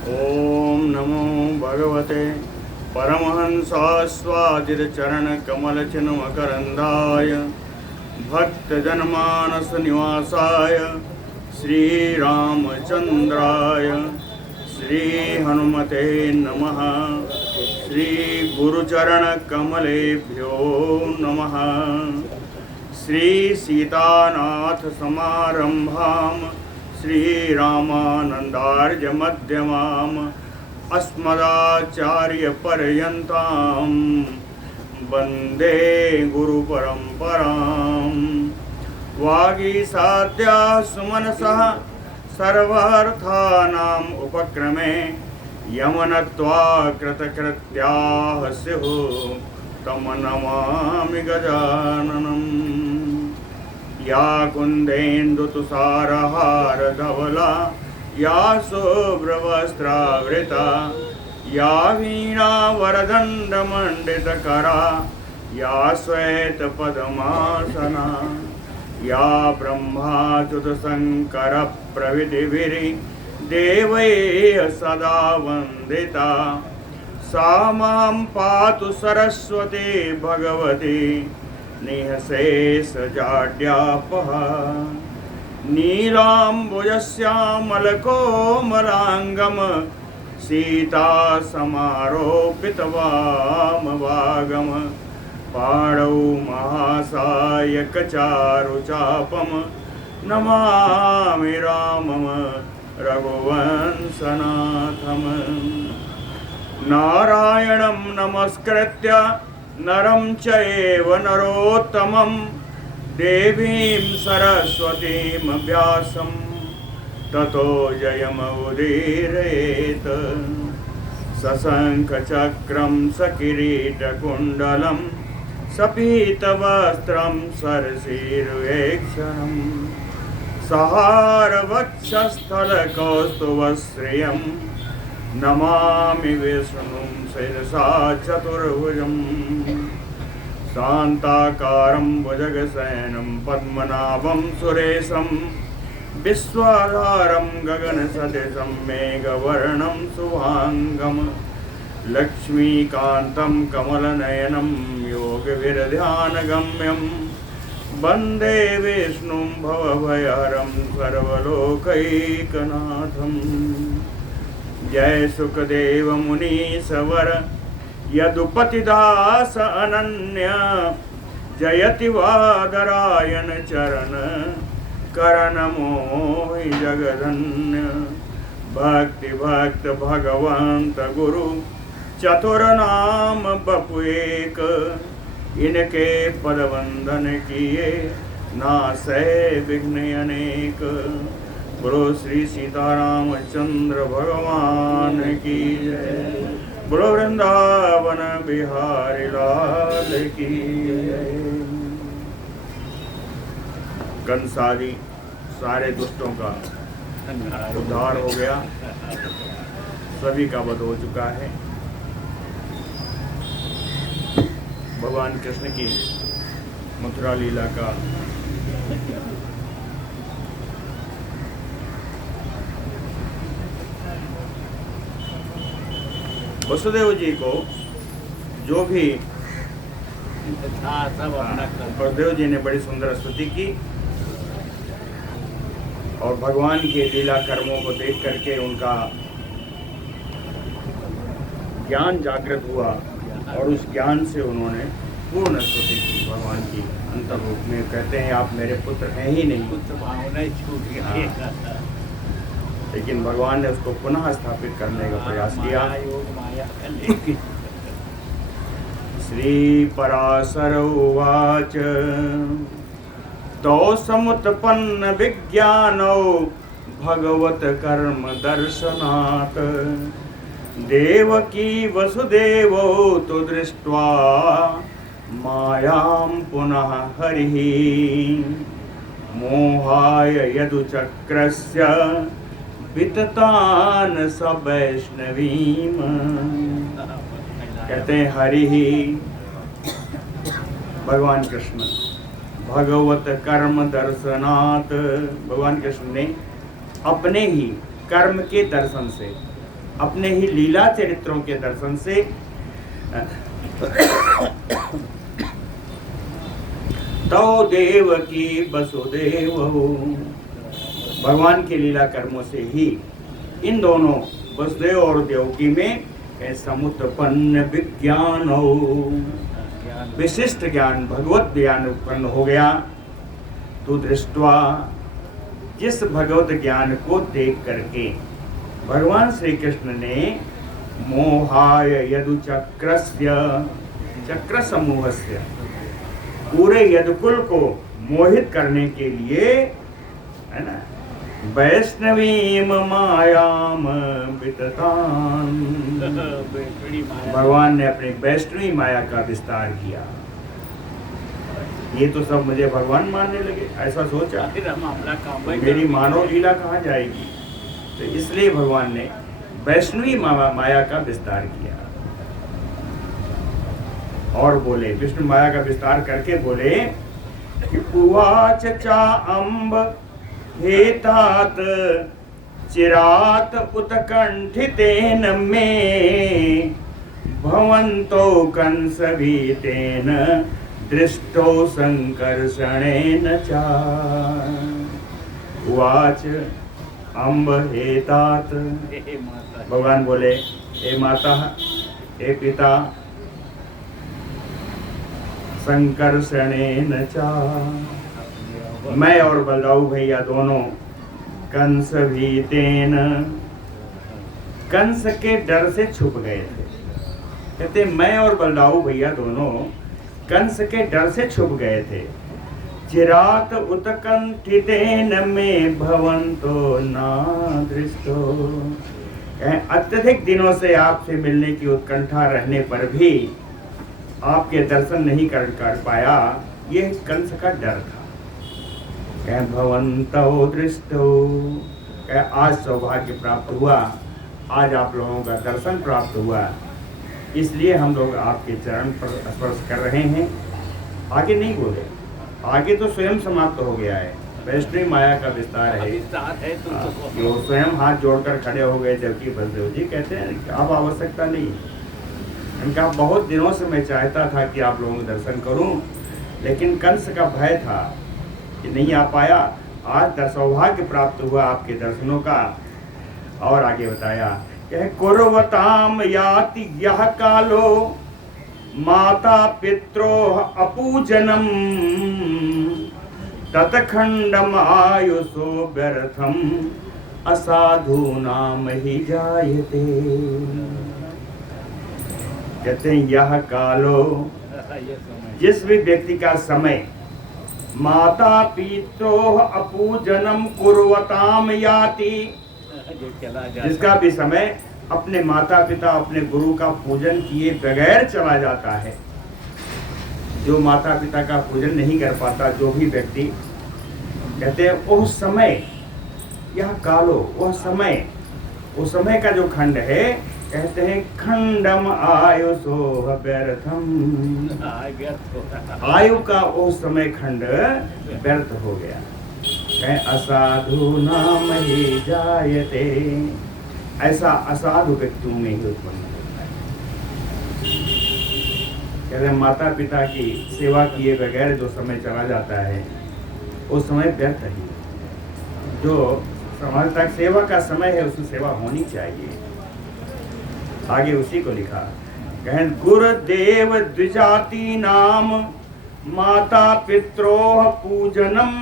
ओम नमो भगवते परमहंसास्वादितचरणकमलचिन्मकरन्दाय भक्तजनमानसनिवासाय श्रीरामचन्द्राय श्रीहनुमते नमः। श्रीगुरुचरणकमलेभ्यो नमः। श्रीसीतानाथसमारम्भां श्रीरामानन्दार्यमध्यमाम् अस्मदाचार्यपर्यन्तां वन्दे गुरुपरम्पराम्। वागीसाद्याः सुमनसः सर्वार्थानाम् उपक्रमे यमनत्वा कृतकृत्याः स्युः तं नमामि गजाननम्। या कुन्देन्दुतुषारहारधवला या शुभ्रवस्त्रावृता या वीणावरदण्डमण्डितकरा या श्वेतपद्मासना या ब्रह्माच्युतशङ्करप्रभृतिभिर्देवैः सदा वन्दिता सा मां पातु सरस्वती भगवती निःशेषजाड्यापहा। नीलाम्बुजश्यामलकोमलाङ्गं सीतासमारोपितवामभागं पाणौ महासायकचारुचापं नमामि रामं रघुवंशनाथम्। नारायणं नमस्कृत्य नरं चैव नरोत्तमं देवीं सरस्वतीं व्यासं ततो जयमुदीरयेत्। सशङ्खचक्रं सकिरीटकुण्डलं सपीतवस्त्रं सरसीरुहेक्षणं सहारवक्षस्थलकौस्तुभश्रियं नमामि विष्णुं शिरसा चतुर्भुजं। शान्ताकारं भुजगशयनं पद्मनाभं सुरेशं विश्वाधारं गगनसदृशं मेघवर्णं शुभाङ्गं लक्ष्मीकान्तं कमलनयनं योगविरध्यानगम्यं वन्दे विष्णुं भवभयहरं सर्वलोकैकनाथम्। जय सुखदेव मुनीश्वर यदुपतिदास अनन्य जयति वादरायण चरण करणमोहि जगधन्य। भक्ति भक्त भगवंत गुरु चतुरनाम बपु एक इनके पदवंदन किए नासै विघ्न अनेक। बोलो श्री सीतारामचंद्र भगवान की जय। बोलो वृंदावन बिहारी लाल की जय। कंसादी सारे दुष्टों का उद्धार हो गया, सभी का वध हो चुका है। भगवान कृष्ण की मथुरा लीला का वसुदेव जी को जो भी वसुदेव जी ने बड़ी सुंदर स्तुति की और भगवान के लीला कर्मों को देख करके उनका ज्ञान जागृत हुआ और उस ज्ञान से उन्होंने पूर्ण स्तुति की भगवान की। अंतर रूप में कहते हैं आप मेरे पुत्र हैं ही नहीं, पुत्र भावना छूट गई। लेकिन भगवान ने उसको पुनः स्थापित करने का प्रयास किया। श्री पराशर उवाच तौ समुत्पन्न विज्ञानौ भगवत कर्म दर्शनात् देवकी वसुदेवौ तु दृष्ट्वा मायां पुनः हरिः मोहाय यदुचक्रस्य विततान सब वैष्णवीम। कहते हैं हरि ही भगवान कृष्ण भगवत कर्म दर्शनात्, भगवान कृष्ण ने अपने ही कर्म के दर्शन से अपने ही लीला चरित्रों के दर्शन से तो देव की वसुदेव, भगवान के लीला कर्मों से ही इन दोनों वसुदेव और देवकी में समुत्पन्न विज्ञान हो, विशिष्ट ज्ञान, भगवत ज्ञान उत्पन्न हो गया। तो दृष्टवा, जिस भगवत ज्ञान को देख करके भगवान श्री कृष्ण ने मोहाय यदुचक्रस्य, चक्र समूहस्य, पूरे यदुकुल को मोहित करने के लिए, है ना, वैष्णवीम मायाम विततान, भगवान ने अपनी वैष्णवी माया का विस्तार किया। ये तो सब मुझे भगवान मानने लगे, ऐसा सोचा मेरी मानव लीला कहाँ जाएगी। तो इसलिए भगवान ने वैष्णवी माया का विस्तार किया। और बोले, विष्णु माया का विस्तार करके बोले कि उवाच चा अम्ब हेतात चिरात उत्कंठितेन मे भवन्तो कंसभीतेन दृष्टो संकर्षणेन चा। उवाच अम्ब हेतात, भगवान बोले, हे माता, हे पिता, संकर्षणेन चा, मैं और बलदाऊ भैया दोनों कंस भीतेन, कंस के डर से छुप गए थे। कहते मैं और बलदाऊ भैया दोनों कंस के डर से छुप गए थे। चिरात उत्कंठितेन में भवन्तो ना दृष्टो, अत्यधिक दिनों से आपसे मिलने की उत्कंठा रहने पर भी आपके दर्शन नहीं कर पाया, ये कंस का डर था। कह भवन्तो दृष्टो, कह आज सौभाग्य प्राप्त हुआ, आज आप लोगों का दर्शन प्राप्त हुआ, इसलिए हम लोग आपके चरण पर स्पर्श कर रहे हैं। आगे नहीं बोले, आगे तो स्वयं समाप्त हो गया है, वैष्णवी माया का विस्तार है। जो स्वयं हाथ जोड़कर खड़े हो गए, जबकि बलदेव जी कहते हैं अब आवश्यकता नहीं। इनका बहुत दिनों से मैं चाहता था कि आप लोगों को दर्शन करूं, लेकिन कंस का भय था कि नहीं आ पाया। आज सौभाग्य प्राप्त हुआ आपके दर्शनों का। और आगे बताया, कह कुर्वताम याति यह कालो माता पित्रोः अपूजनम ततखंडम आयुषो व्यर्थम असाधूनाम ही जायते। कहते हैं यह कालो, जिस भी व्यक्ति का समय माता पित्रोः अपूजनम कुर्वताम याति, जिसका भी समय अपने माता पिता, अपने गुरु का पूजन किए बगैर चला जाता है, जो माता पिता का पूजन नहीं कर पाता जो भी व्यक्ति, कहते हैं वो समय, यह कालो, वह समय, उस समय का जो खंड है, कहते हैं खंडम आयुषो व्यर्थम, आयु का वो समय खंड व्यर्थ हो गया। असाधु नाम ही जायते, ऐसा असाधु व्यक्तियों में ही उत्पन्न होता है। कहते हैं माता पिता की सेवा किए बगैर जो समय चला जाता है, वो समय व्यर्थ ही। जो समाज तक सेवा का समय है, उसकी सेवा होनी चाहिए। आगे उसी को लिखा, कहें गुरुदेव द्विजाति नाम माता पित्रोः पूजनम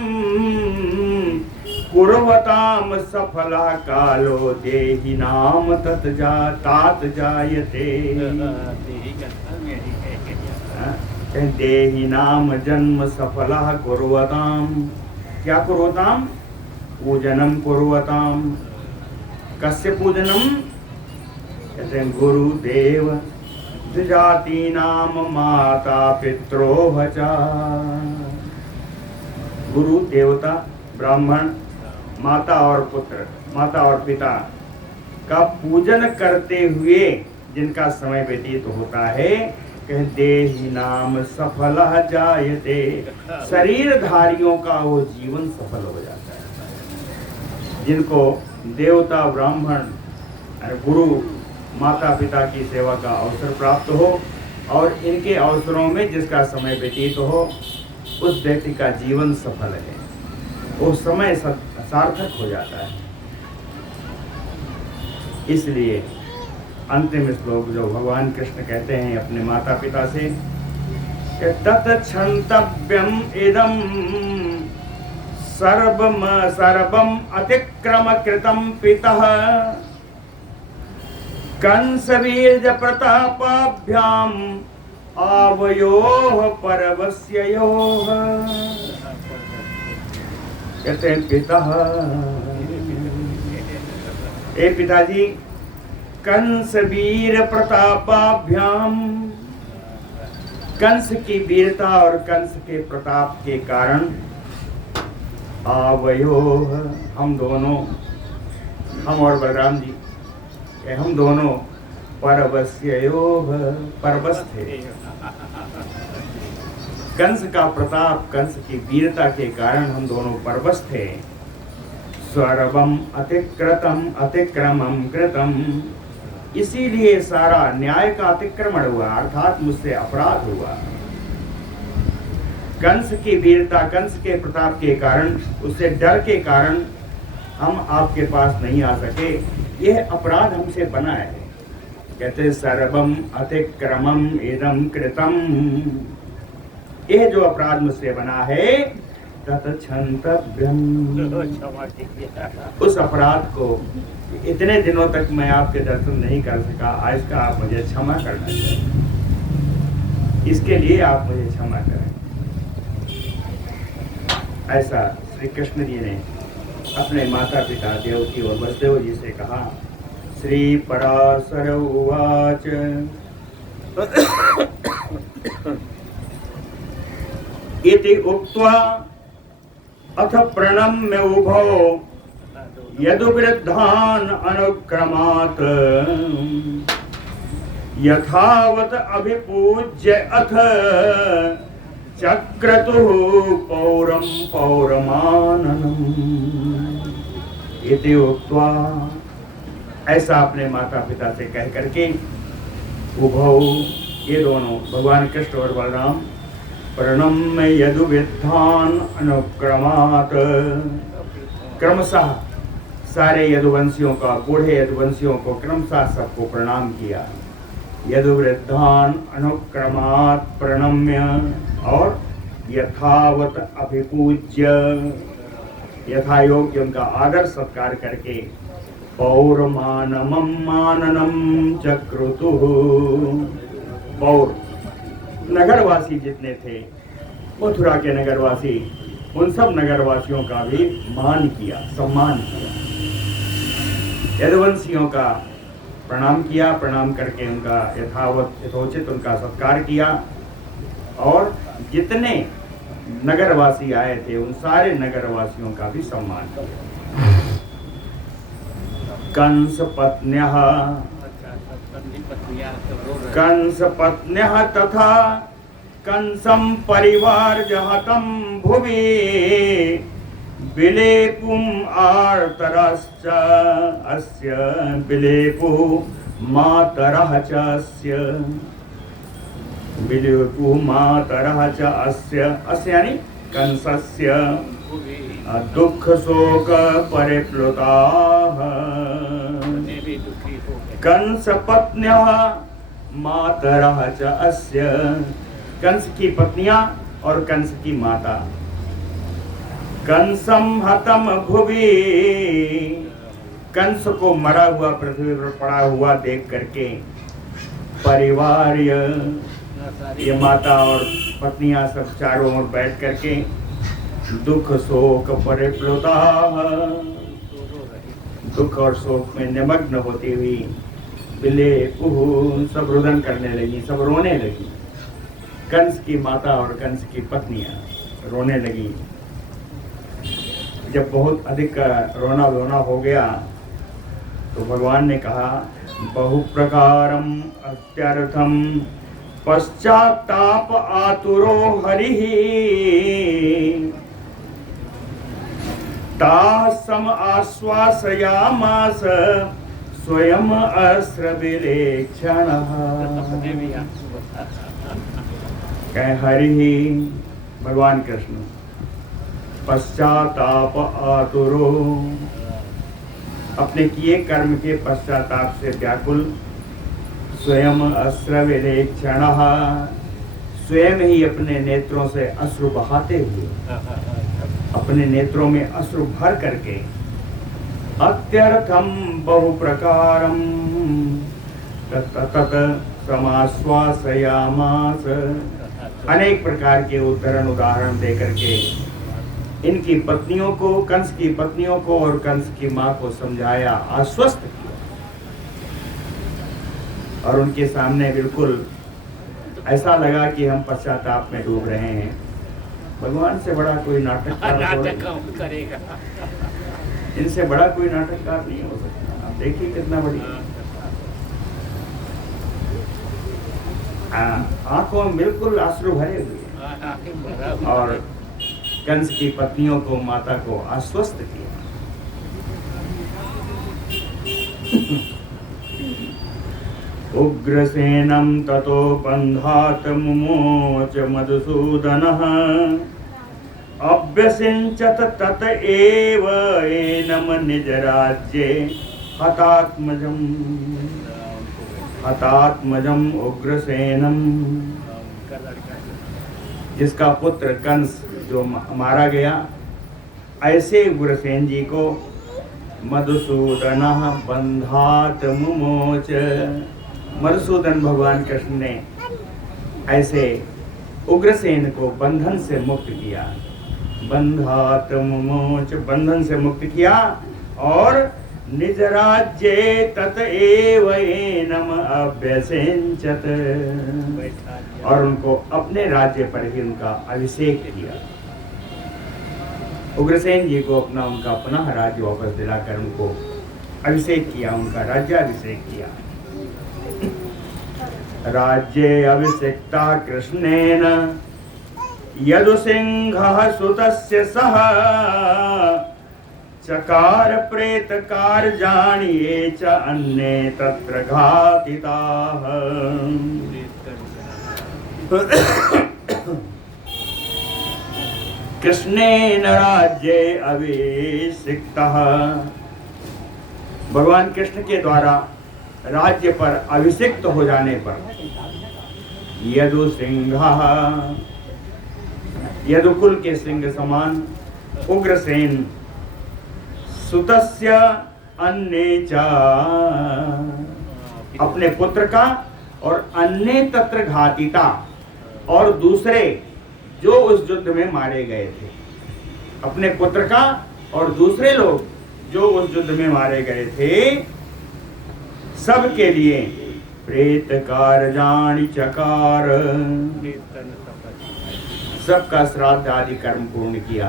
कुर्वताम सफला कालो देहि नाम तात जायते। देहि नाम जन्म सफला कुर्वताम, क्या कुर्वताम? पूजनम कुर्वताम। कस्य पूजनम? कहते हैं गुरुदेव द्विजाति नाम माता पित्रोः च। गुरु देवता ब्राह्मण, माता और पुत्र, माता और पिता का पूजन करते हुए जिनका समय व्यतीत होता है, देहि नाम सफलः जायते, शरीरधारियों का वो जीवन सफल हो जाता है। जिनको देवता ब्राह्मण गुरु माता पिता की सेवा का अवसर प्राप्त हो और इनके अवसरों में जिसका समय व्यतीत हो उस व्यक्ति का जीवन सफल है, वो समय सार्थक हो जाता है। इसलिए अंतिम श्लोक जो भगवान कृष्ण कहते हैं अपने माता पिता से, तत्क्षन्तव्यम इदम सर्वम अतिक्रम कृतं पितः कंसवीर्ज प्रतापाभ्याम आवयोः परवस्ययोः। कहते हैं पिता, ए पिताजी, कंस वीर प्रतापाभ्याम, कंस की वीरता और कंस के प्रताप के कारण आवयोः, हम दोनों, हम और बलराम जी, हम दोनों परवस्ययोः, परवश थे। कंस का प्रताप, कंस की वीरता के कारण हम दोनों परवश थे। सर्वम अतिक्रमम कृतम, इसीलिए सारा न्याय का अतिक्रमण हुआ, अर्थात मुझसे अपराध हुआ। कंस की वीरता, कंस के प्रताप के कारण, उससे डर के कारण हम आपके पास नहीं आ सके, यह अपराध हमसे बना है। कहते सर्वम अतिक्रमम इदम कृतम, यह जो अपराध मुझसे बना है, तत्क्षन्तव्यम, उस अपराध को इतने दिनों तक मैं आपके दर्शन नहीं कर सका, आज का आप मुझे क्षमा करना चाहिए, इसके लिए आप मुझे क्षमा करें। ऐसा श्री कृष्ण जी ने अपने माता पिता देवकी और वसुदेव जी से कहा। श्री पराशर उवाच इति उक्त्वा अथ प्रणम्य उभौ यदुवृद्धान् अनुक्रमात् यथावत् अभिपूज्य अथ चक्रतुः पौरं पौरमाननम्। इति उक्त्वा, ऐसा अपने माता पिता से कह करके, उभौ, ये दोनों भगवान कृष्ण और बलराम, प्रणम्य यदुवृद्धान् अनुक्रमात्, क्रमशः सारे यदुवंशियों का, बूढ़े यदुवंशियों को क्रमशः सबको प्रणाम किया। यदुवृद्धान् अनुक्रमात् प्रणम्य, और यथावत अभिपूज्य, यथा योग्य उनका आदर सत्कार करके, पौरमानमं माननम चक्रुतुः, पौर नगरवासी जितने थे, मथुरा के नगरवासी, उन सब नगरवासियों का भी मान किया, सम्मान किया। यदुवंशियों का प्रणाम किया, प्रणाम करके उनका यथोचित उनका सत्कार किया, और जितने नगरवासी आए थे उन सारे नगरवासियों का भी सम्मान किया। कंस पत्न्यः तथा कंसं परिवारजहतं भुवि विलेपुम् आर्तरश्च अस्य विलेपु मातरः च अस्य विलेपु मातरः च अस्य यानी कंसस्य दुख शोक परिप्लुताः। कंस पत्न्यः मातरः च अस्य, कंस की पत्नियां और कंस की माता। कंसम हतम भुवि, कंस को मरा हुआ पृथ्वी पर पड़ा हुआ देख करके परिवार, ये माता और पत्नियां सब चारों ओर बैठ करके दुख शोक परिप्लुता, दुख और शोक में निमग्न होती हुई विलेपुः, सब रुदन करने लगी, सब रोने लगी। कंस की माता और कंस की पत्नियां रोने लगी। जब बहुत अधिक रोना धोना हो गया तो भगवान ने कहा, बहु प्रकारम अत्यर्थम पश्चाताप आतुरो हरिः ताः सम आश्वासयामास स्वयं अस्त्र विलेक्षण कह हरि भगवान कृष्ण पश्चाताप आतुरो अपने किए कर्म के पश्चाताप से व्याकुल स्वयं अस्त्र विलेक्षण स्वयं ही अपने नेत्रों से अश्रु बहाते हुए अपने नेत्रों में अश्रु भर करके अत्यर्थम बहु प्रकारम तत समाश्वासयामास अनेक प्रकार के उदाहरण देकर के इनकी पत्नियों को कंस की पत्नियों को और कंस की मां को समझाया आश्वस्त किया और उनके सामने बिल्कुल ऐसा लगा कि हम पश्चाताप में डूब रहे हैं। भगवान से बड़ा कोई नाटककार करेगा, इनसे बड़ा कोई नाटककार नहीं हो सकता। आप देखिए कितना बढ़िया आंखों में बिल्कुल आंसू भरे हुए और कंस की पत्नियों को माता को आश्वस्त किया। उग्रसेनम ततो बंधात मुमोच मधुसूदनः अभ्यसिंचत तत एव एनम निज राज्ये हतात्मजम उग्रसेनम जिसका पुत्र कंस जो मारा गया ऐसे उग्रसेन जी को मधुसूदन बंधात मुमोच मधुसूदन भगवान कृष्ण ने ऐसे उग्रसेन को बंधन से मुक्त किया। बंधात मुमोच बंधन से मुक्त किया और निज राज्ये तत एव एनम अभ्यसिंचत और उनको अपने राज्य पर ही उनका अभिषेक किया। उग्रसेन जी को उनका पुनः राज्य वापस दिलाकर उनको अभिषेक किया, उनका राज्याभिषेक किया। राज्ये अभिषिक्ता कृष्णेन यदुसिंहः सुतस्य सह चकार प्रेत कार्याणि च अन्ये तत्र घातिताः कृष्णेन राज्ये अभिषिक्तः भगवान कृष्ण के द्वारा राज्य पर अभिषिक्त हो जाने पर यदु सिंहः यदुकुल के सिंह समान उग्रसेन सुतस्य अन्य च अपने पुत्र का और अन्य तत्र घातिता और दूसरे जो उस युद्ध में मारे गए थे, अपने पुत्र का और दूसरे लोग जो उस युद्ध में मारे गए थे सबके लिए प्रेत कार्याणि चकार सबका श्राद्ध आदि कर्म पूर्ण किया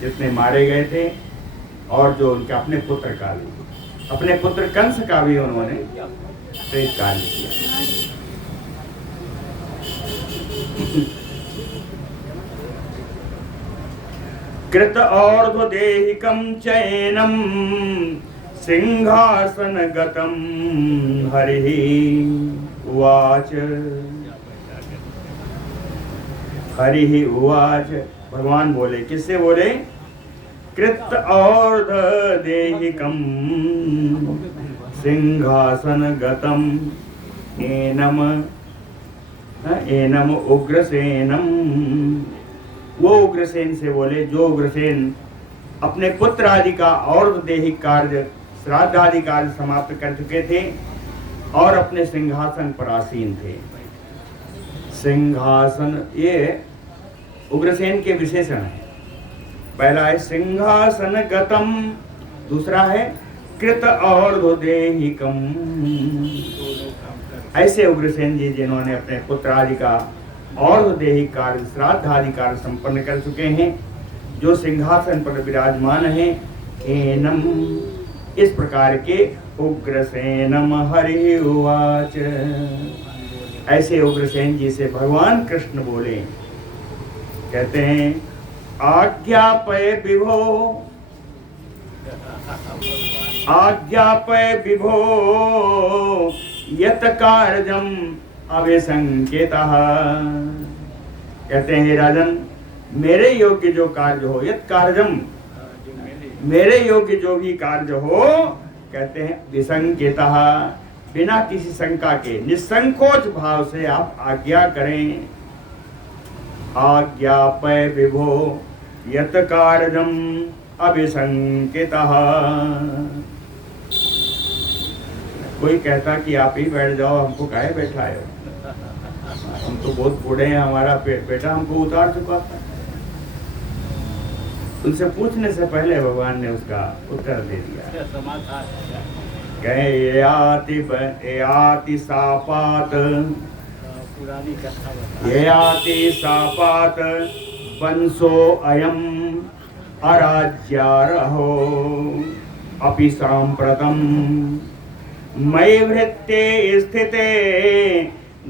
जितने मारे गए थे और जो उनके अपने पुत्र का भी अपने पुत्र कंस का भी उन्होंने प्रेत कार्य किया। कृत और्ध्वदेहिकं चैनम सिंहासन गतम हरिः उवाच हरिः उवाच भगवान बोले, किससे बोले? कृत और्ध्वदेहिकं सिंहासन गतम एनम उग्रसेनम वो उग्रसेन से बोले जो उग्रसेन अपने पुत्र आदि का और दैहिक कार्य श्राद्ध आदि कार्य समाप्त कर चुके थे और अपने सिंहासन पर आसीन थे। सिंहासन ये उग्रसेन के विशेषण है। पहला है सिंहासन गतम, दूसरा है कृत और्ध्वदेहिकम। ऐसे उग्रसेन जी जिन्होंने अपने पुत्र आदि का और्ध्वदेहिक कार्य श्राद्ध आदि कार्य संपन्न कर चुके हैं, जो सिंहासन पर विराजमान है। एनम इस प्रकार के उग्रसेनम हरि उवाच ऐसे उग्रसेन जी से भगवान कृष्ण बोले, कहते हैं आज्ञापय विभो आज्ञापय विभो यत कार्यम अभिसंकेतः। कहते हैं हे राजन, मेरे योग्य जो कार्य हो, यत कार्यम, मेरे योग्य जो भी कार्य हो, कहते हैं विसंकेतः, बिना किसी शंका के निसंकोच भाव से आप आज्ञा करें। आज्ञापय विभो यत कार्यम अभिसंकेतः। कोई कहता कि आप ही बैठ जाओ, हमको काहे बैठाए हो, हम तो बहुत बूढ़े हैं, हमारा बेटा हमको उतार चुका था। उनसे पूछने से पहले भगवान ने उसका उत्तर दे दिया। कहे ये आति सापात, पुरानी कथा बता। ये आति सापात वंशो अयम अराज्यारहो अपि सांप्रतम मयि भृत्ये स्थिते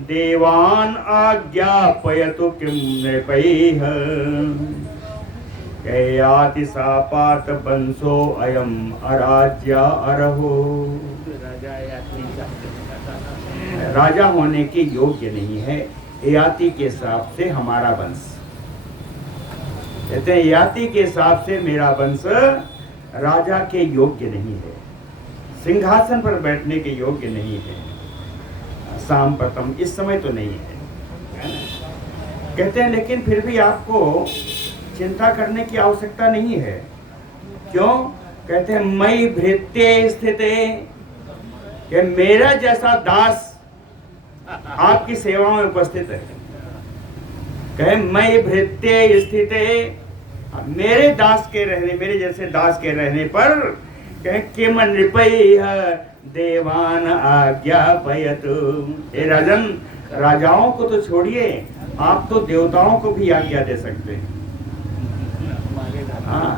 देवान आज्ञापयतु किं नृपैः। याति सापात वंशो अयम अराज्या अरहो। राजा होने के योग्य नहीं है याति के हिसाब से हमारा वंश। कहते हैं याति के हिसाब से मेरा वंश राजा के योग्य नहीं है, सिंहासन पर बैठने के योग्य नहीं है। सांप्रतम, इस समय तो नहीं है। कहते हैं लेकिन फिर भी आपको चिंता करने की आवश्यकता नहीं है। क्यों? कहते हैं मयि भृत्ये स्थिते, कि मेरा जैसा दास आपकी सेवा में उपस्थित है। कहे मयि भृत्ये स्थिते, मेरे दास के रहने, मेरे जैसे दास के रहने पर कहे किम नृपैः देवान आज्ञापयतु। हे राजन, राजाओं को तो छोड़िए, आप तो देवताओं को भी आज्ञा दे सकते हैं। हाँ,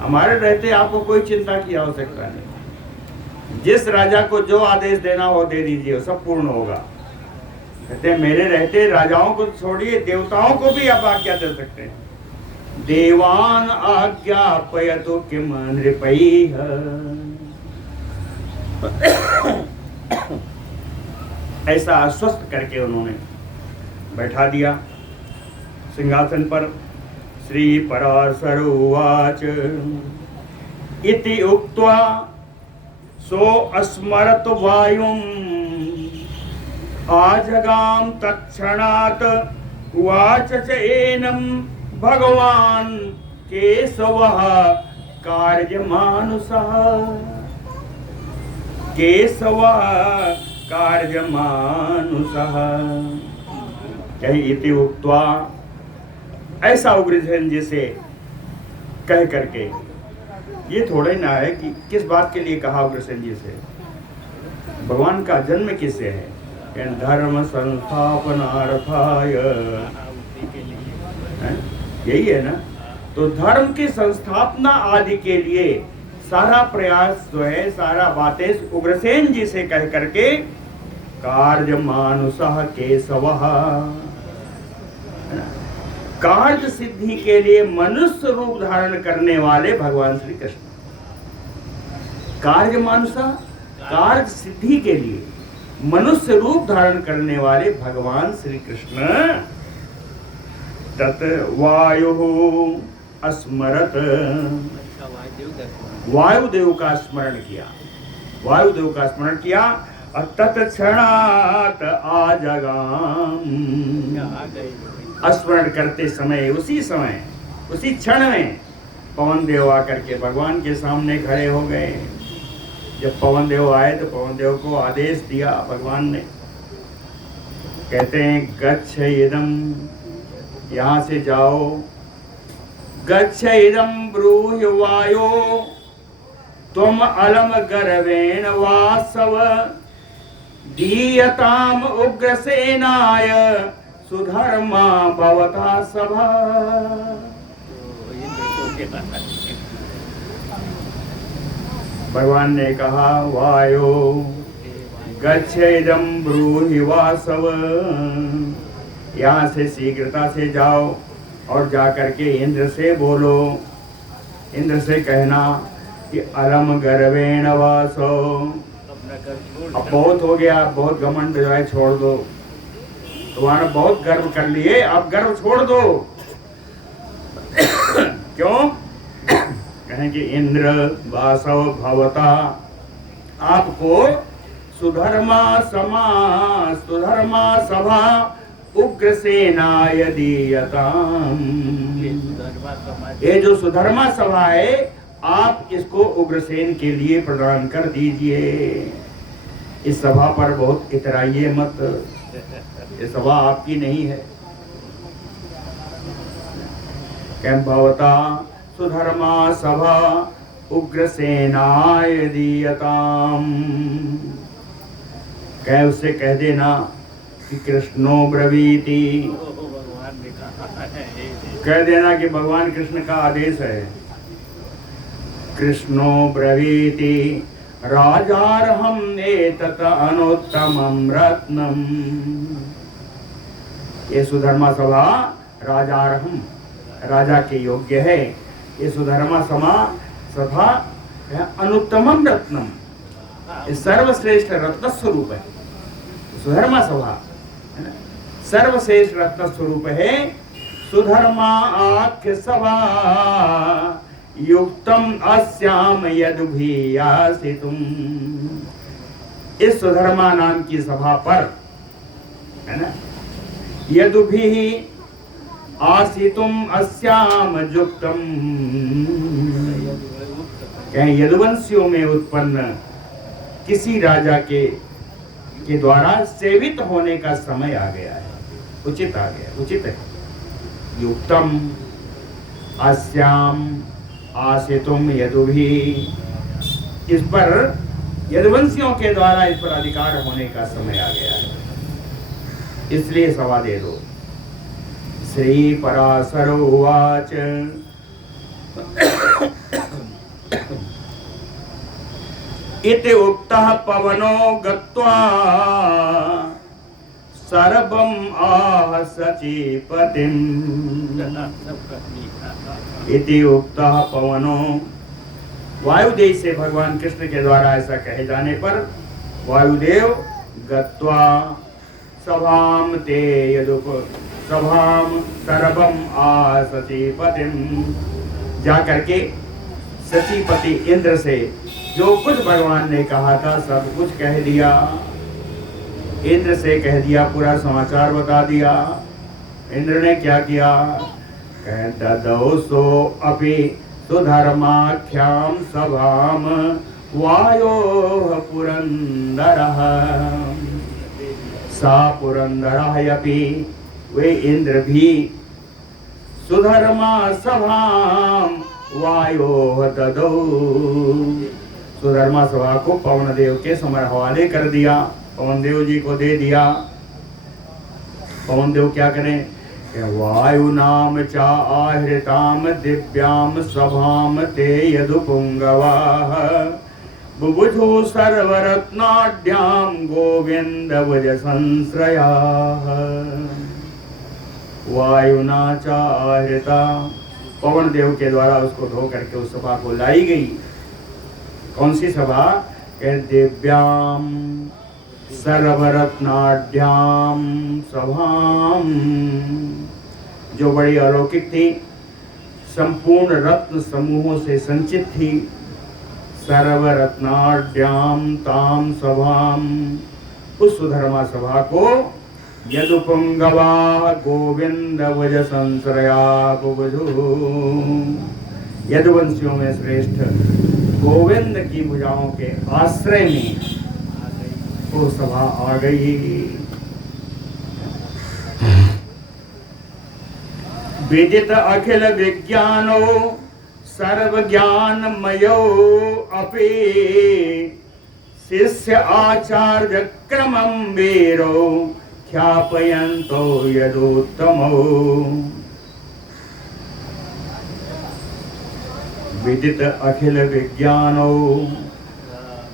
हमारे रहते आपको कोई चिंता की आवश्यकता नहीं। जिस राजा को जो आदेश देना हो दे दीजिए, सब पूर्ण होगा। कहते हैं मेरे रहते राजाओं को छोड़िए, देवताओं को भी आप आज्ञा दे सकते हैं। देवान आज्ञापयतु किम नृपैः। ऐसा आश्वस्त करके उन्होंने बैठा दिया सिंहासन पर। श्री पराशर उवाच इति उक्त्वा सो अस्मरत वायुम् आजगाम तत्क्षणात्। उवाच च एनं भगवान् केशवः कार्यमानुषः। केशवः कार्यमानुषः। इति उक्त्वा, ऐसा उग्रसेन जी से कह करके, ये थोड़ा ही ना है कि किस बात के लिए कहा उग्रसेन जी से। भगवान का जन्म किससे है? धर्म संस्थापनार्थाय, यही है ना। तो धर्म की संस्थापना आदि के लिए सारा प्रयास जो है, सारा बातें उग्रसेन जी से कह करके कार्य मानुषः केशवः, कार्य सिद्धि के लिए मनुष्य रूप धारण करने वाले भगवान श्री कृष्ण। कार्य मानुषः, कार्य सिद्धि के लिए मनुष्य रूप धारण करने वाले भगवान श्री कृष्ण। तत् वायुः अस्मरत, वायुदेव का स्मरण किया, वायुदेव का स्मरण किया। और तत्क्षणात् आजगाम, स्मरण करते समय, उसी समय, उसी क्षण में पवन देव आकर के भगवान के सामने खड़े हो गए। जब पवन देव आए तो पवन देव को आदेश दिया भगवान ने। कहते हैं गच्छ इदम, यहाँ से जाओ। गच्छ इदम ब्रूहि वायो त्वम अलम गर्वेण वासव दीयताम उग्रसेनाय सुधर्मा भवता सभा। भगवान ने कहा वायो गच्छेदम ब्रूहि वासव, यहाँ से शीघ्रता से जाओ और जा करके इंद्र से बोलो, इंद्र से कहना कि अलम गर्वेण वासो, अपना घर छोड़ अब बहुत हो गया, बहुत घमंड जो है छोड़ दो, तुम्हारा बहुत गर्व कर लिए, अब गर्व छोड़ दो। क्यों? कहें कि इंद्र वासव भवता, आपको सुधर्मा सभा उग्रसेनाय दीयताम। धर्मा समाज ये जो सुधर्मा सभा है, आप इसको उग्रसेन के लिए प्रदान कर दीजिए। इस सभा पर बहुत इतराइए मत, ये सभा आपकी नहीं है। कैम भवता सुधर्मा सभा उग्रसेनाय दीयताम। कह उससे कह देना कि कृष्णो ब्रवीति, भगवान ने कहा है। कह देना कि भगवान कृष्ण का आदेश है। कृष्णो ब्रवीति राजार्हम् एतत् अनुत्तमं रत्नम्। ये सुधर्मा सभा राजार्हम्, राजा के योग्य है। ये सुधर्मा सभा अनुत्तमम रत्नम, ये सर्वश्रेष्ठ रत्न स्वरूप है। सुधर्मा सभा है ना, सर्वश्रेष्ठ रत्न स्वरूप है। सुधर्मा आख्य सभा युक्तम अस्याम यदुभियासितुम। इस सुधर्मा नाम की सभा पर है ना, यदुभि आसितुम अस्याम युक्तम, कहें यदुवंशियों में उत्पन्न किसी राजा के द्वारा सेवित होने का समय आ गया है, उचित आ गया, उचित है। युक्तम अस्याम आसितुम यदुभि, इस पर यदुवंशियों के द्वारा इस पर अधिकार होने का समय आ गया है, इसलिए सभा दे दो। श्री पराशर उवाच इति उक्तः पवनो गत्वा सर्वम् आह सचीपतिम्। इति उक्तः पवनो, वायुदेव से भगवान कृष्ण के द्वारा ऐसा कहे जाने पर वायुदेव गत्वा सभाम ते यदुप सभाम सर्वम आ सचीपतिम्, जा करके सचीपति इंद्र से जो कुछ भगवान ने कहा था सब कुछ कह दिया। इंद्र से कह दिया, पूरा समाचार बता दिया। इंद्र ने क्या किया? ददौ सो अपि सुधर्माख्याम सभाम वायोः पुरंदरः। सा पुरंदरः अपि, वे इंद्र भी सुधर्मा सभाम वायोः ददौ, सुधर्मा सभा को पवन देव के समर हवाले कर दिया, पवन देव जी को दे दिया। पवन देव क्या करें? वायु नाम चा आहृताम दिव्याम सभाम ते यदुपुंगवाः बुभुजो सर्वरत्नाढ्याम गोविंद भज संश्रयाः। वायुना चा आहृता, पवन देव के द्वारा उसको धो करके उस सभा को लाई गई। कौन सी सभा? दिव्याम सर्वरत्नाढ्याम सभाम, जो बड़ी अलौकिक थी, संपूर्ण रत्न समूहों से संचित थी। सर्वरत्नाढ्याम ताम सभाम, उस सुधर्मा सभा को यदुपुंगवा गोविंद भज संश्रया बुभुजु, यदुवंशियों में श्रेष्ठ गोविंद की भुजाओं के आश्रय में वो सभा आ गई। विदित अखिल विज्ञानो सर्व ज्ञानमयो अपि शिष्य आचार्य क्रमं वीरो ख्यापयन्तो यदुत्तमो। विदित अखिल विज्ञानो,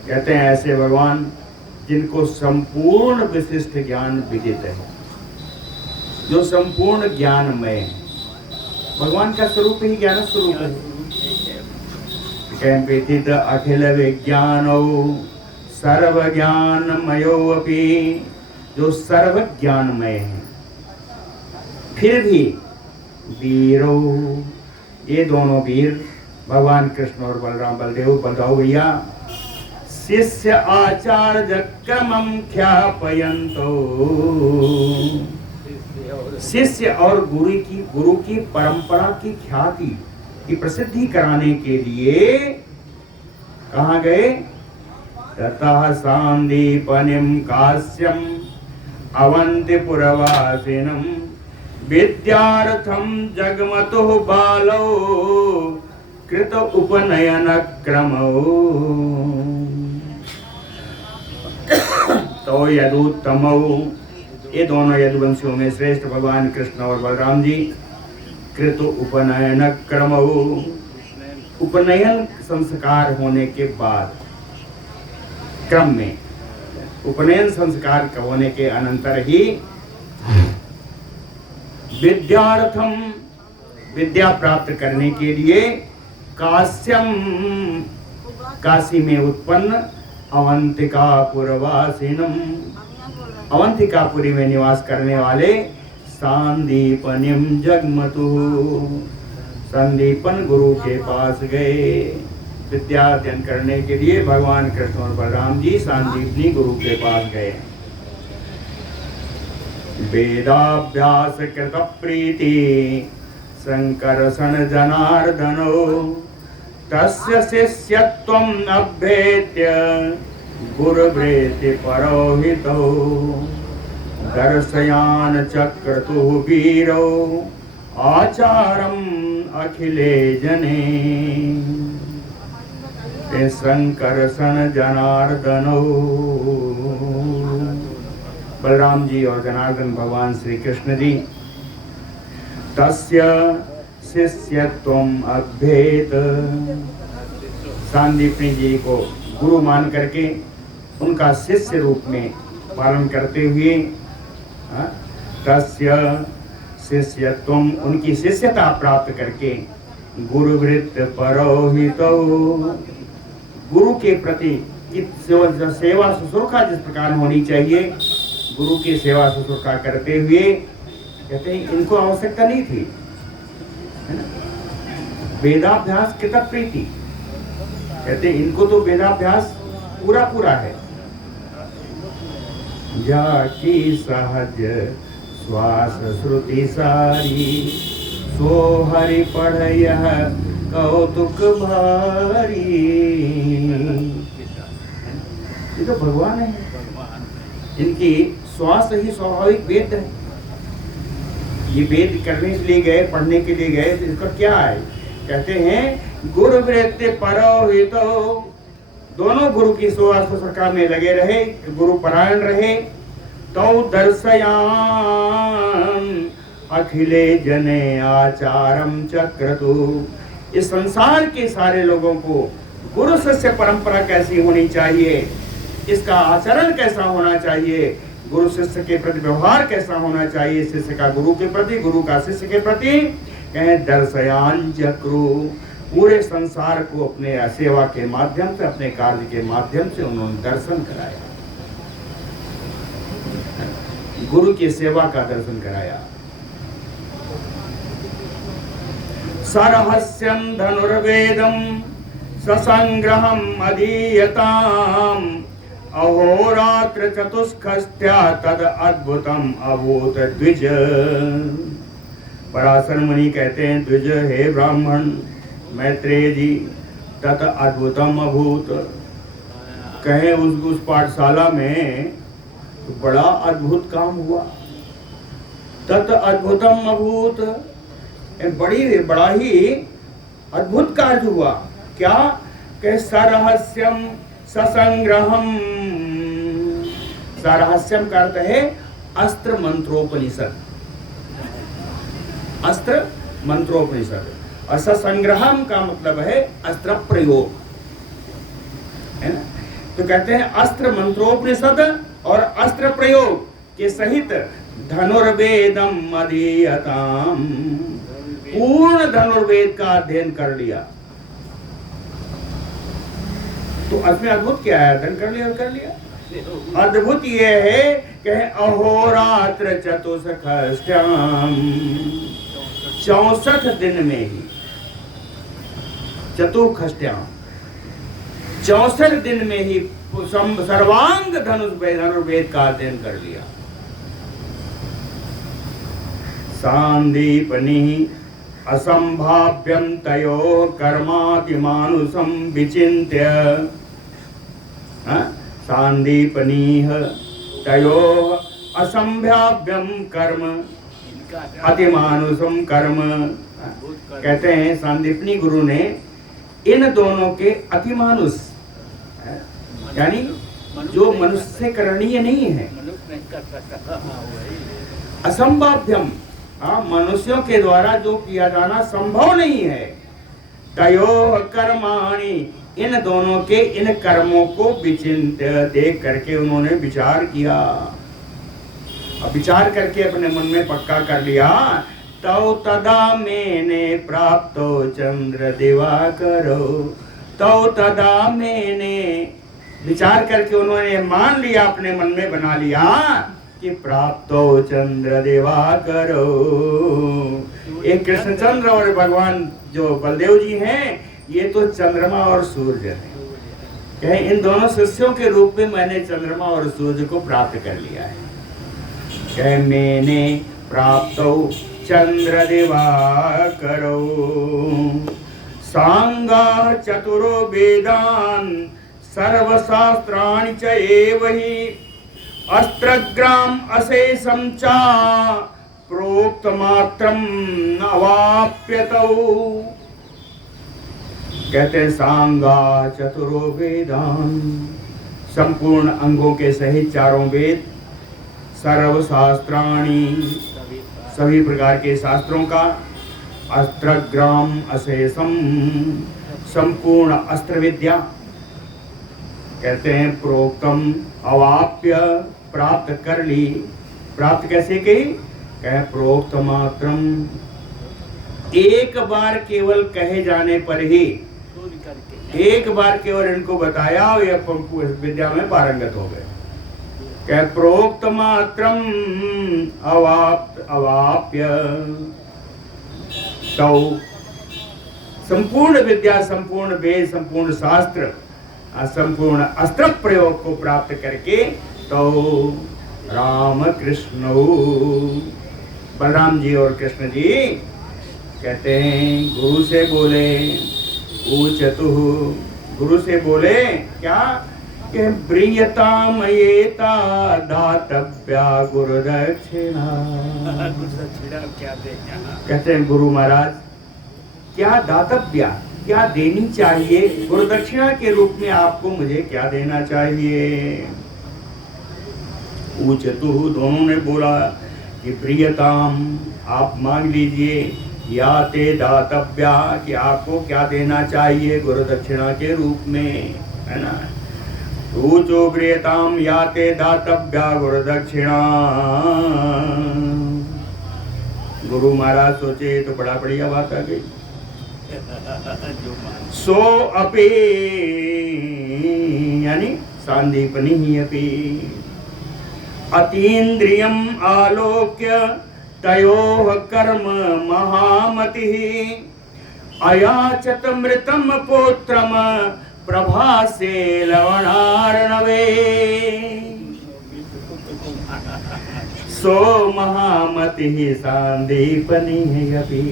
कहते हैं ऐसे भगवान जिनको संपूर्ण विशिष्ट ज्ञान विदित है, जो संपूर्ण ज्ञानमय है। भगवान का स्वरूप ही ज्ञान स्वरूप है। व्यतीत अखिल विज्ञानो सर्व ज्ञानमयो अपि, जो सर्व ज्ञानमय है, फिर भी वीरो, ये दोनों वीर भगवान कृष्ण और बलराम बलदेव, बताओ भैया, शिष्य आचार्य क्रमम ख्यापयन्तो, शिष्य और गुरु की परंपरा की ख्याति की प्रसिद्धि कराने के लिए कहाँ गए? ततः सांदीपनिम काश्यम अवंतिपुरवासिनम विद्यार्थम जगमतो बालो कृत उपनयन क्रमो। तो यदुत्तमो, ये दोनों यदुवंशियों में श्रेष्ठ भगवान कृष्ण और बलराम जी, कृत उपनयन क्रमो, उपनयन संस्कार होने के बाद, क्रम में, उपनयन संस्कार होने के अनंतर ही विद्यार्थम, विद्या प्राप्त करने के लिए, काश्यम, काशी में उत्पन्न, अवंतिकापुरवासिनम, अवंतिकापुरी में निवास करने वाले, सांदीपनिम जगमतु, संदीपन गुरु के पास गए। विद्या अध्ययन करने के लिए भगवान कृष्ण और बलराम जी सांदीपनी गुरु के पास गए। वेदाभ्यास कृत प्रीति संकर्षण जनार्दनो, तस्य शिष्यत्वम् अभ्येत्य गुरुभृति परोहितो, दर्शयान चक्रतु वीरो आचारम अखिले जने, संकर्षण जनार्दनो। बलराम जी और जनार्दन भगवान श्री कृष्ण जी, तस्य शिष्यत्वम् अभ्येत, सांदीपनी जी को गुरु मान करके उनका शिष्य रूप में पालन करते हुए, तस्य शिष्यत्वम्, उनकी शिष्यता प्राप्त करके, गुरुवृत्त परोहितो, गुरु के प्रति सेवा शुश्रूषा जिस प्रकार होनी चाहिए, गुरु की सेवा शुश्रूषा करते हुए, कहते हैं इनको आवश्यकता नहीं थी, है ना, वेदाभ्यास कृत प्रीति, कहते हैं इनको तो वेदाभ्यास पूरा पूरा है। जाकी सहज श्वास श्रुति सारी, सो हरि पढ़ यह कौतुक भारी, ये तो भगवान है, इनकी श्वास ही स्वाभाविक वेद है। ये वेद करने के लिए गए, पढ़ने के लिए गए, तो इसका क्या है? कहते हैं गुरु वृत्ति परोहितो, दोनों गुरु की सेवा शुश्रूषा में लगे रहे, गुरु परायण रहे। तो दर्शयान अखिले जने आचारम चक्रतु, इस संसार के सारे लोगों को गुरु शिष्य परंपरा कैसी होनी चाहिए, इसका आचरण कैसा होना चाहिए, गुरु शिष्य के प्रति व्यवहार कैसा होना चाहिए, शिष्य का गुरु के प्रति, गुरु का शिष्य के प्रति, कहें दर्शयान चक्रु, पूरे संसार को अपने सेवा के माध्यम से, अपने कार्य के माध्यम से उन्होंने दर्शन कराया, गुरु की सेवा का दर्शन कराया। सरहस्यम धनुर्वेदम ससंग्रहम अधीयताम, अहोरात्र चतुष्कस्त्या तद अद्भुतम अभूत द्विज। पराशर मुनि कहते हैं, द्विज हे ब्राह्मण मैत्रेय जी, तत अद्भुतम अभूत, कहें उस पाठशाला में तो बड़ा अद्भुत काम हुआ। तत अद्भुतम अभूत, बड़ा ही अद्भुत कार्य हुआ। क्या? कि सरहस्यम ससंग्रहम, सरहस्यम का अर्थ है अस्त्र मंत्रोपनिषद, अस्त्र मंत्रोपनिषद, और ससंग्रहम का मतलब है अस्त्र प्रयोग, है ना। तो कहते हैं अस्त्र मंत्रोपनिषद और अस्त्र प्रयोग के सहित धनुर्वेदम अधीयताम, पूर्ण धनुर्वेद का अध्ययन कर लिया। तो इसमें अद्भुत क्या है? धन कर लिया और कर लिया। अद्भुत ये है कि अहोरात्र चतुष्कष्ट्याम, 64 दिन में ही, चतुष्कष्ट्याम 64 दिन में ही सर्वांग धनुर्वेद का अध्ययन कर लिया। सांदीपनि असंभाव्यम तयो कर्मातिमानुषं विचिन्त्य, सांदीपनीह तयो असंभाव्यम कर्म अतिमानुषम कर्म। कहते हैं सांदीपनी गुरु ने इन दोनों के अतिमानुष, यानी जो मनुष्य से करणीय नहीं है, असंभाव्यम, मनुष्यों के द्वारा जो किया जाना संभव नहीं है, तयो कर्माणि, इन दोनों के इन कर्मों को विचिन्त्य, देख करके उन्होंने विचार किया। अब विचार करके अपने मन में पक्का कर लिया। तौ तदा मैंने प्राप्तो चंद्र दिवाकरो, तौ तदा मैंने, विचार करके उन्होंने मान लिया, अपने मन में बना लिया कि प्राप्तो चंद्र दिवाकरो। एक कृष्णचंद्र और भगवान जो बलदेव जी हैं, ये तो चंद्रमा और सूर्य हैं। कहे इन दोनों शिष्यों के रूप में मैंने चंद्रमा और सूर्य को प्राप्त कर लिया है। कहे मैंने प्राप्तो चंद्र दिवाकरो, सांगा चतुरो वेदान सर्वशास्त्राणि च एवहि, अस्त्रग्राम अशेषम चा प्रोक्त मात्रम अवाप्यतौ। कहते हैं सांगा चतुरो वेदान, संपूर्ण अंगों के सहित चारों वेद, सर्वशास्त्राणि, सभी प्रकार के शास्त्रों का, अस्त्रग्राम अशेषम, संपूर्ण अस्त्र विद्या, कहते हैं प्रोक्तम अवाप्य, प्राप्त कर ली। प्राप्त कैसे की? कहे प्रोक्त मात्रम, एक बार केवल कहे जाने पर ही, एक बार केवल इनको बताया और ये विद्या में पारंगत हो गए। कहे प्रोक्त मात्रम अवाप्य, तो संपूर्ण विद्या, संपूर्ण वेद, संपूर्ण शास्त्र, संपूर्ण अस्त्र प्रयोग को प्राप्त करके तो राम कृष्ण, बलराम जी और कृष्ण जी कहते हैं गुरु से बोले, ऊचतु, गुरु से बोले क्या कि प्रियतामयेता दातव्या गुरुदक्षिणा। क्या देना? कहते हैं गुरु महाराज क्या दातव्या, क्या देनी चाहिए, गुरुदक्षिणा के रूप में आपको मुझे क्या देना चाहिए। ऊचतु, दोनों ने बोला कि प्रियताम, आप मांग लीजिए, या ते दातव्या, कि आपको क्या देना चाहिए गुरुदक्षिणा के रूप में, है ना। ऊचो प्रियताम या ते दातव्या गुरुदक्षिणा। गुरु महाराज सोचे तो बड़ा बढ़िया बात आ गई। सो अपि, यानी सांदीपनि ही अपि, अतीन्द्रियम आलोक्य तयोः कर्म महामतिः, अयाचत मृतम पुत्रम प्रभासे लवणार्णवे। सो महामतिः सांदीपनिः अपि,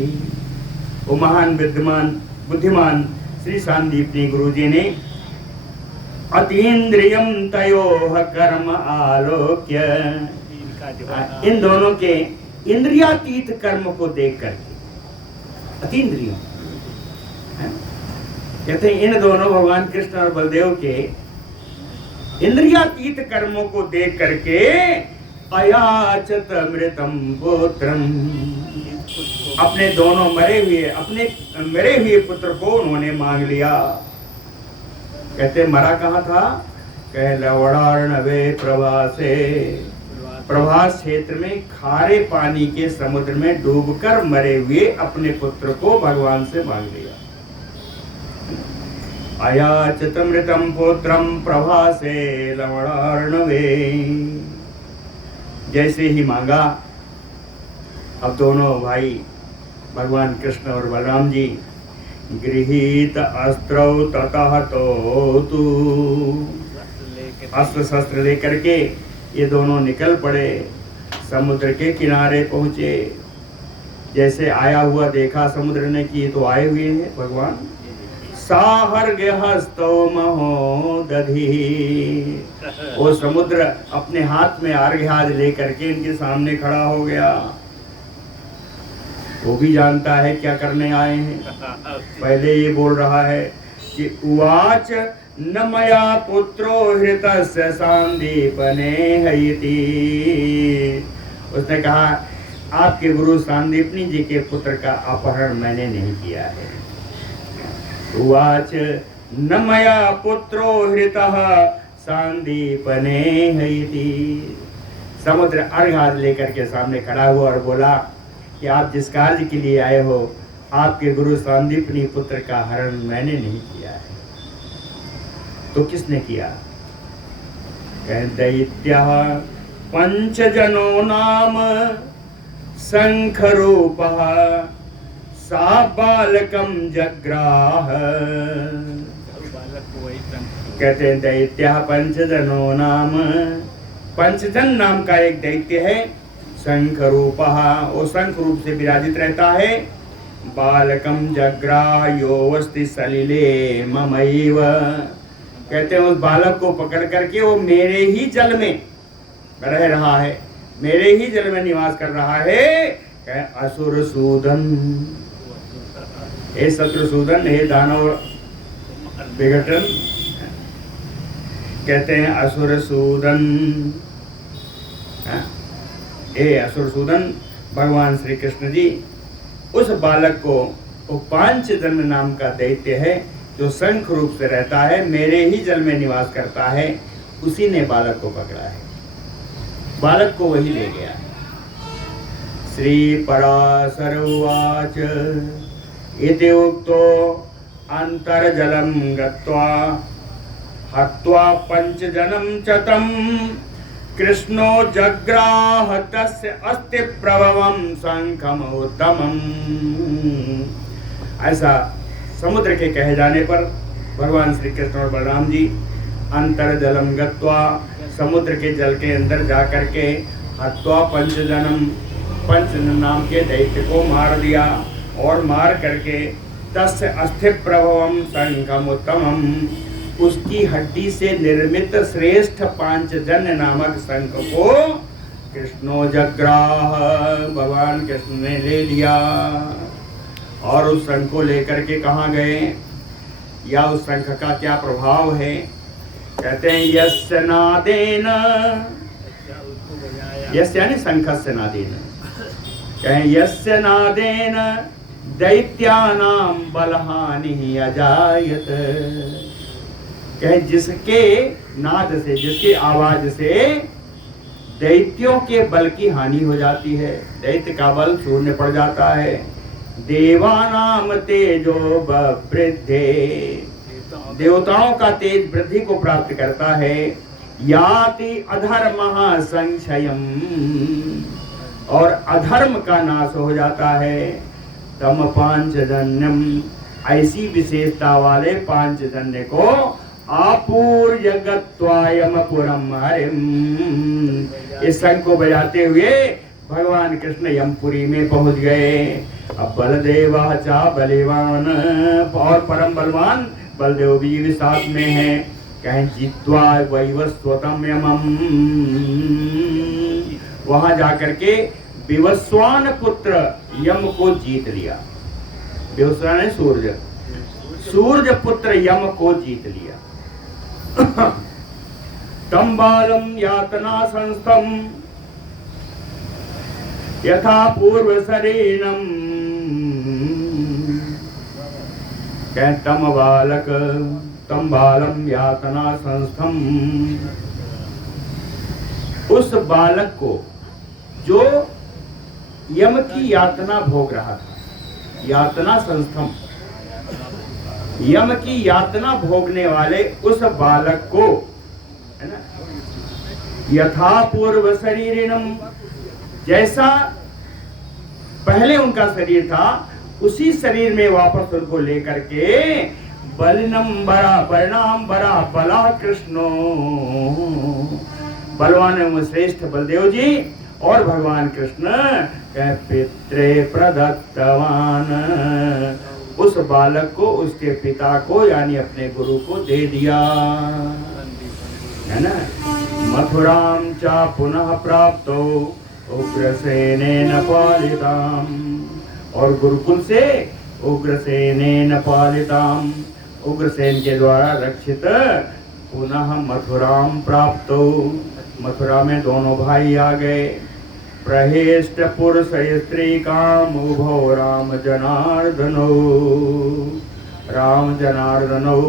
वो महान विद्वान बुद्धिमान श्री सांदीपनी गुरु जी ने अतीन्द्रियम तयोः कर्म आलोक्य, इन दोनों के इंद्रियातीत कर्म को देख करके, अतीन्द्रियम कहते हैं इन दोनों भगवान कृष्ण और बलदेव के इंद्रियातीत कर्मों को देख करके अयाचत मृतम पुत्रम, अपने दोनों मरे हुए पुत्र को उन्होंने मांग लिया। कहते मरा कहाँ था? कह लवणार्णवे प्रभासे, प्रभास क्षेत्र में खारे पानी के समुद्र में डूबकर मरे हुए अपने पुत्र को भगवान से मांग लिया। अयाचितमृतं पुत्रं प्रभासे लवणार्णवे। जैसे ही मांगा, अब दोनों भाई भगवान कृष्ण और बलराम जी गृहीत अस्त्रौ ततः तो अस्त्र शस्त्र लेकर के ये दोनों निकल पड़े, समुद्र के किनारे पहुँचे। जैसे आया हुआ देखा समुद्र ने कि ये तो आए हुए हैं भगवान। साहर्ग्य हस्तो महोदधि, वो समुद्र अपने हाथ में अर्घ्य लेकर के इनके सामने खड़ा हो गया। वो भी जानता है क्या करने आए हैं। पहले ये बोल रहा है कि उवाच न मया पुत्रो हृतस्य सांदीपने हयति। उसने कहा आपके गुरु सांदीपनी जी के पुत्र का अपहरण मैंने नहीं किया है। उवाच न मया पुत्रो हृतः सांदीपने हयति। समुद्र अर्घ्य लेकर के सामने खड़ा हुआ और बोला कि आप जिस कार्य के लिए आए हो, आपके गुरु सांदीपनी पुत्र का हरण मैंने नहीं किया है। तो किसने किया? दैत्यः पंचजनो नाम शंखरूपः सा बालकं जग्राह। कहते हैं दैत्यः पंचजनो नाम, पंचजन नाम का एक दैत्य है, शंख रूपः, वो शंख रूप से विराजित रहता है। बालकम जग्रायो वस्ति सलिले ममैव। कहते हैं उस बालक को पकड़ करके वो मेरे ही जल में रह रहा है, मेरे ही जल में निवास कर रहा है। असुर सूदन, हे शत्रुसूदन, हे दानव विघटन। कहते हैं असुर सूदन, हे असुरसूदन, भगवान श्री कृष्ण जी उस बालक को, वो पांचजन्य नाम का दैत्य है जो शंख रूप से रहता है, मेरे ही जल में निवास करता है, उसी ने बालक को पकड़ा है, बालक को वही ले गया। श्री पराशर उवाच इति उक्तो अंतर्जलम गत्वा हत्वा पंचजनं च तं कृष्णो जग्राह तस्य अस्ति प्रभवं शंखम उत्तमम्। ऐसा समुद्र के कहे जाने पर भगवान श्री कृष्ण और बलराम जी अंतर्जलम गत्वा, समुद्र के जल के अंदर जा करके हत्वा पंचजनम, पंचजन नाम के दैत्य को मार दिया, और मार करके तस्य अस्ति प्रभवम शंखम उत्तमम्, उसकी हड्डी से निर्मित श्रेष्ठ पांचजन्य नामक शंख को कृष्णो जग्राह, भगवान कृष्ण ने ले लिया। और उस शंख को लेकर के कहाँ गए, या उस शंख का क्या प्रभाव है? कहते हैं यस्य नादेन, यस्य यानी शंखस्य नादेन, कहें यस्य नादेन दैत्यानां बलहानि अजायत। कहे जिसके नाद से, जिसकी आवाज से दैत्यों के बल की हानि हो जाती है, दैत्य का बल शून्य पड़ जाता है। देवानाम तेजो वृद्धे, देवताओं का तेज वृद्धि को प्राप्त करता है। याति अधर्मः संक्षयम्, और अधर्म का नाश हो जाता है। तम पांचजन्यम, ऐसी विशेषता वाले पांचजन्य को आपूर्य गत्वा यमपुरम हरिम, इस शंख को बजाते हुए भगवान कृष्ण यमपुरी में पहुंच गए। अब बलदेव चा बलवान, और परम बलवान बलदेव भी साथ में हैं। कहें जित्वा वैवस्वतम यमम, वहां जाकर के विवस्वान पुत्र यम को जीत लिया। विवस्वान है सूर्य, सूर्य पुत्र यम को जीत लिया। तम बालम यातना संस्थम यथा पूर्व शरीरम, तम बालम यातना संस्थम, उस बालक को जो यम की यातना भोग रहा था, यातना संस्थम, यम की यातना भोगने वाले उस बालक को, है ना, यथा पूर्व शरीरिणम, जैसा पहले उनका शरीर था उसी शरीर में वापस उनको लेकर के बलिनम बरा परिणाम बरा बला कृष्णो, बलवान एवं श्रेष्ठ बलदेव जी और भगवान कृष्ण पित्रे प्रदत्तवान, उस बालक को उसके पिता को यानी अपने गुरु को दे दिया, है ना। मथुराम चा पुनः प्राप्तो उग्रसेनेन पालिताम, और गुरुकुल से उग्रसेनेन पालिताम, उग्रसेन के द्वारा रक्षित पुनः मथुराम प्राप्तो, मथुरा में दोनों भाई आ गए। प्रहेष्ट पुरुष स्त्री काम उभो राम जनार्दनो, राम जनार्दनो,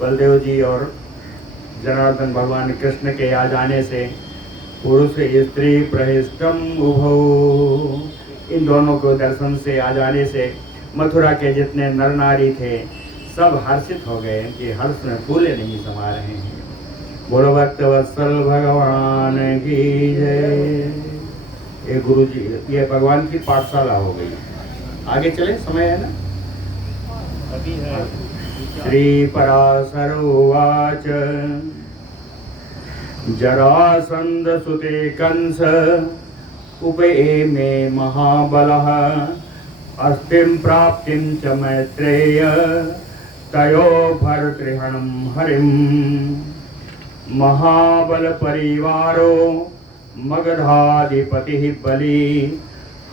बलदेव जी और जनार्दन भगवान कृष्ण के आ जाने से पुरुष स्त्री प्रहेष्टम उभो, इन दोनों को दर्शन से आ जाने से मथुरा के जितने नर नारी थे सब हर्षित हो गए कि हर्ष में फूले नहीं समा रहे हैं। बोलो भक्त वत्सल भगवान की जय। ये गुरु जी, ये भगवान की पाठशाला हो गई। आगे चले, समय है ना। अभी है। श्री पराशर उवाच जरासंध सुते कंस उपएमे महाबलः अस्तिं प्राप्तिं च मैत्रेय तयो भर्तृहणं हरिं महाबल परिवारो मगधाधिपतिः बली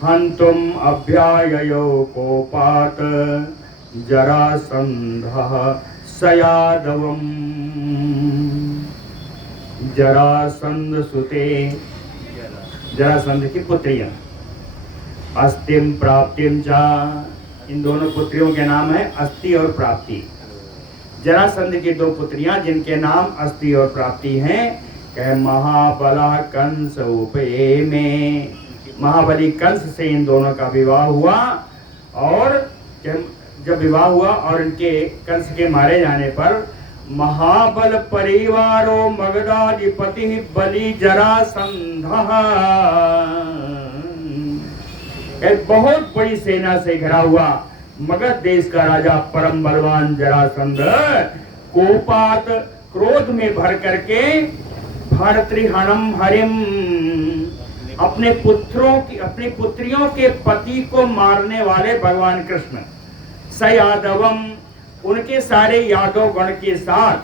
हन्तुम् अभ्याययो कोपात् जरासंधः सयादवम्। जरासंध सुते, जरासंध की पुत्रियां, अस्तिम प्राप्तिम चा, इन दोनों पुत्रियों के नाम है अस्ति और प्राप्ति। जरासंध की दो पुत्रियां जिनके नाम अस्ति और प्राप्ति हैं, कह महाबला कंस उपये में, महाबली कंस से इन दोनों का विवाह हुआ, और जब विवाह हुआ और इनके कंस के मारे जाने पर महाबल परिवारो मगधाधिपति बलि जरासंधः, एक बहुत बड़ी सेना से घिरा हुआ मगध देश का राजा परम बलवान जरासंध कोपात, क्रोध में भर करके भर्तृहणम हरिम, अपने पुत्रियों के पति को मारने वाले भगवान कृष्ण, सयादवम, उनके सारे यादव गण के साथ,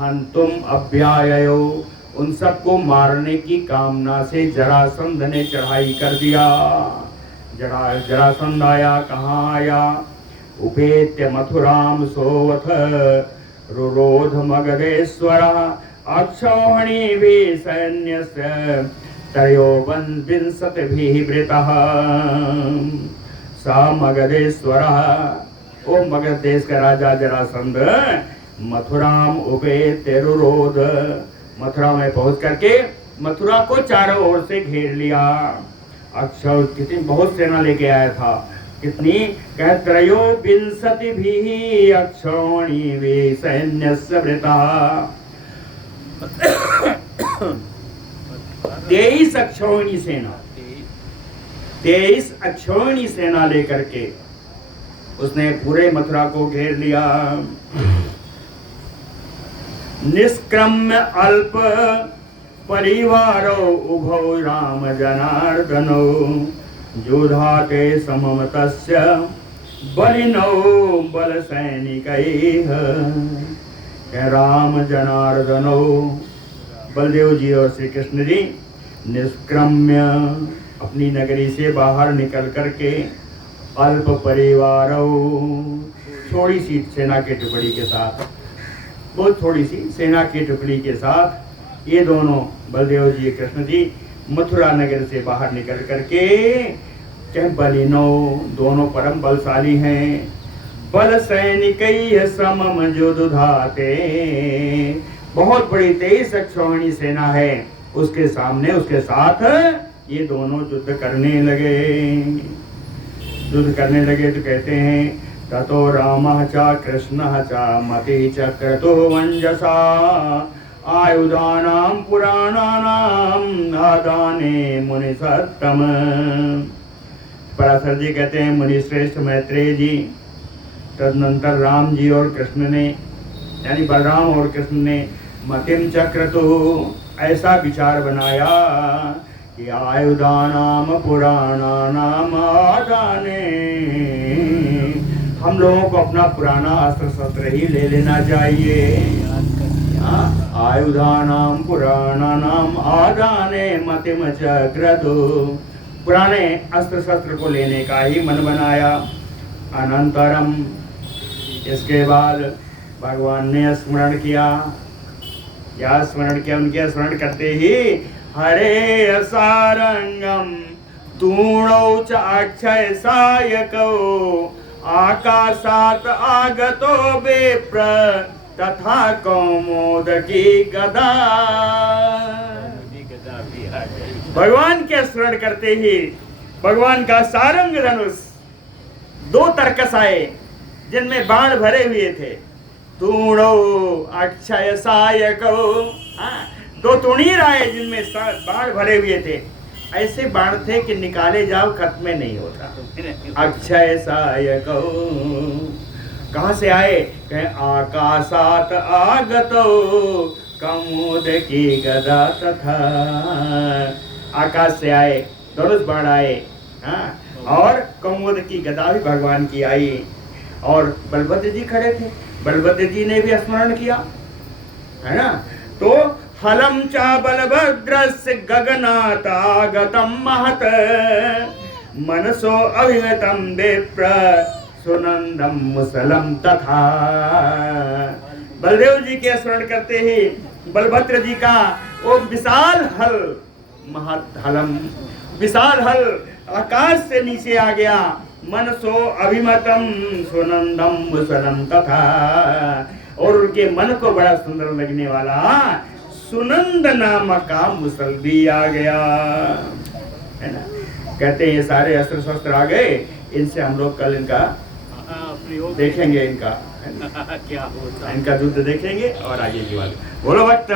हंतुम अभ्याययो, उन सबको मारने की कामना से जरासंध ने चढ़ाई कर दिया। जरासंध आया, कहाँ आया? उपेत्य मथुराम सोवथ रुरोध मगधेश्वर अक्षौहिणी भी सैन्यस्य त्रयोवन विंशतिभिः वृतः सा मगधेश्वरः। ओ मगध देश का राजा जरासंध मथुराम उपेत्य रुरोध, मथुरा में पहुंच करके मथुरा को चारों ओर से घेर लिया। अक्षौ, कितनी बहुत सेना लेके आया था, कितनी? कह त्रयो विंशति भी अक्षौणी वे सैन्यस्य वृता, 23 अक्षौणी सेना, 23 अक्षौणी सेना लेकर के उसने पूरे मथुरा को घेर लिया। निष्क्रम्य अल्प परिवारो उभौ राम जनार्दनो योधाते सममतस्य बलिनो बल सैनिकैः। राम जनार्दनो, बलदेव जी और श्री कृष्ण जी निष्क्रम्य, अपनी नगरी से बाहर निकल करके अल्प परिवारों, थोड़ी सी सेना के टुकड़ी के साथ, बहुत थोड़ी सी सेना की टुकड़ी के साथ ये दोनों बलदेव जी कृष्ण जी मथुरा नगर से बाहर निकल करके, क्या बलिनो, दोनों परम बलशाली हैं, बल सैनिकैः समम युधाते, बहुत बड़ी 23 अक्षौहिणी सेना है उसके सामने, उसके साथ ये दोनों युद्ध करने लगे। युद्ध करने लगे तो कहते हैं ततो रामः च कृष्णः च मति चक्रतो वञ्जसा आयुधानां पुराणानां आदाने मुनिसत्तम। पराशर जी कहते हैं मुनि श्रेष्ठ मैत्रेय जी, तदनंतर राम जी और कृष्ण ने यानी बलराम और कृष्ण ने मतिम चक्र तो ऐसा विचार बनाया कि आयुधानाम पुराणानाम आदाने, हम लोगों को अपना पुराना अस्त्र शस्त्र ही ले लेना चाहिए। आयुधानाम पुराणानाम आदाने मतिम चक्रतो, पुराने अस्त्र शस्त्र को लेने का ही मन बनाया। अनंतरम, इसके बाद भगवान ने स्मरण किया। क्या स्मरण किया? उनके स्मरण करते ही हरे सारंगम तूणौ च अक्षय सायको आकाशात आगतो विप्र तथा कौमोदकी गदा। भगवान के स्मरण करते ही भगवान का सारंग धनुष, दो तरकस आए जिनमें बाण भरे हुए थे। तूणो अक्षय सायको, दो तुणीर आए जिनमें बाण भरे हुए थे। ऐसे बाण थे कि निकाले जाओ खत्म नहीं होता। अक्षय सायको कहाँ से आए? कहे आकाशात आगतो कौमुदकी गदा तथा, आकाश से आए धनुष बाण आए, और कौमुदकी गदा भी भगवान की आई। और बलभद्र जी खड़े थे, बलभद्र जी ने भी स्मरण किया, है ना। तो हलम चा बलभद्रस्य गगनात् आगतम महत मनसो अभिगतम विप्र सुनंदम मुसलम तथा। बलदेव जी के स्मरण करते ही बलभद्र जी का वो विशाल हल, महत हलम, विशाल हल आकाश से नीचे आ गया। मनसो अभिमतम सुनंदम मुसलम तथा, और उनके मन को बड़ा सुंदर लगने वाला सुनंद नाम का मुसल भी आ गया, है ना। कहते हैं ये सारे अस्त्र शस्त्र आ गए, इनसे हम लोग कल इनका देखेंगे, इनका क्या होता है, इनका युद्ध देखेंगे और आगे की बात। बोलो भक्त।